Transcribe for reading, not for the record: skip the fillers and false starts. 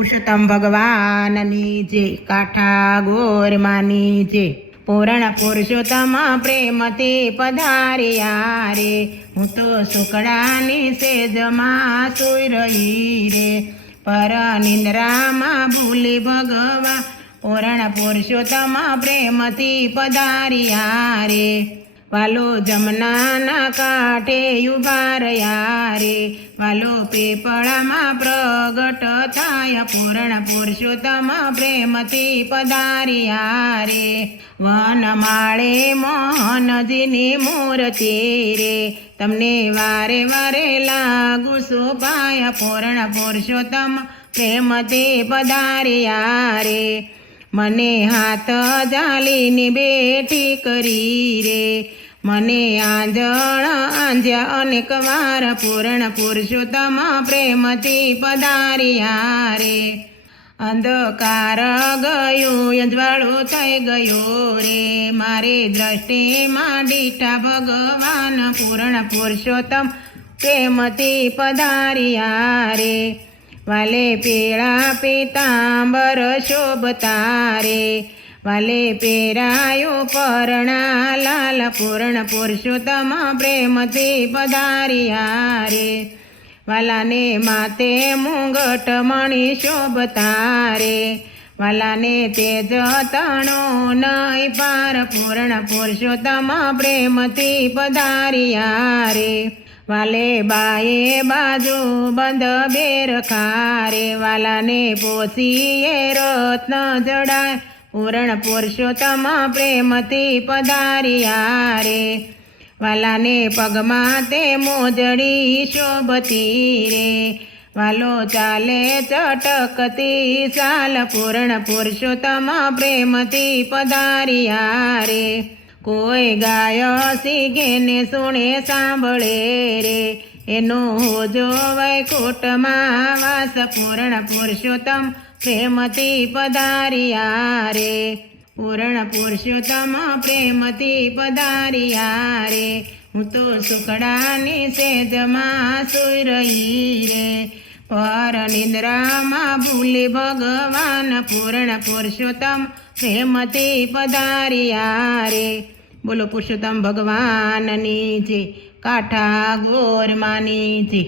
પુરુષોત્તમ ભગવાનની જય, કાંઠા ગોરમાની જય। પૂરણ પુરુષોત્તમ પ્રેમથી પધાર્યા રે, હું તો સુકડાની સેજમાં સૂઈ રહી રે। પર નિંદ્રામાં ભૂલી ભગવાન પૂરણ પુરુષોત્તમ પ્રેમથી પધાર્યા રે। વાલો જમનાના કાંઠે ઉભા રહ્યા રે, વાલો પીપળામાં પ્રગટ થાય પૂર્ણ પુરુષોત્તમ પ્રેમથી પધાર્યા રે। વનમાળે મોહનજીની મૂર્તિ રે, તમને વારે વારે લાગુ શોભાય પૂર્ણ પુરુષોત્તમ પ્રેમથી પધાર્યા રે। મને હાથ જાલીની બેઠી કરી રે, મને આંજણ આંજ્યા અનેક વાર પૂર્ણ પુરુષોત્તમ પ્રેમથી પધાર્યા રે। અંધકાર ગયું અજવાળું થઈ ગયો રે, મારે દ્રષ્ટિમાં દીઠા ભગવાન પૂર્ણ પુરુષોત્તમ પ્રેમથી પધાર્યા રે। વાલે પીળા પીતાંબર શોભતા રે, વાલે પેરાયો પરણા લાલ પૂર્ણ પુરુષોત્તમ પ્રેમથી પધાર્યા રે। વાલાને માથે મુંગટ મણી શોભતા રે, વાલાને તેજ તણો નહીં પાર પૂર્ણ પુરુષોત્તમ પ્રેમથી પધાર્યા રે। વાલે બાએ બાજુ બંધ બેર ખારે, વાલાને પોસીએ રત્ન જડાય પૂર્ણ પુરુષોત્તમ પ્રેમથી પધાર્યા રે। વાલાને પગમાં તે મોજડી શોભતી રે, વાલો ચાલે ચટકતી ચાલ પૂર્ણ પુરુષોત્તમ પ્રેમથી પધાર્યા રે। કોઈ ગાય સીગે ને સુણે સાંભળે રે, એનો હોજો વૈકુંઠમાં વાસ પૂર્ણ પુરુષોત્તમ પ્રેમથી પધાર્યા રે। પૂર્ણ પુરુષોત્તમ પ્રેમથી પધાર્યા રે, હું તો સુકડાની સેજમાં સૂઈ રહી રે। પર નિંદ્રામાં ભૂલી ભગવાન પૂર્ણ પુરુષોત્તમ પ્રેમથી પધાર્યા રે। બોલો પુરુષોત્તમ ભગવાનની જય, કાંઠા ગોરમાની જય।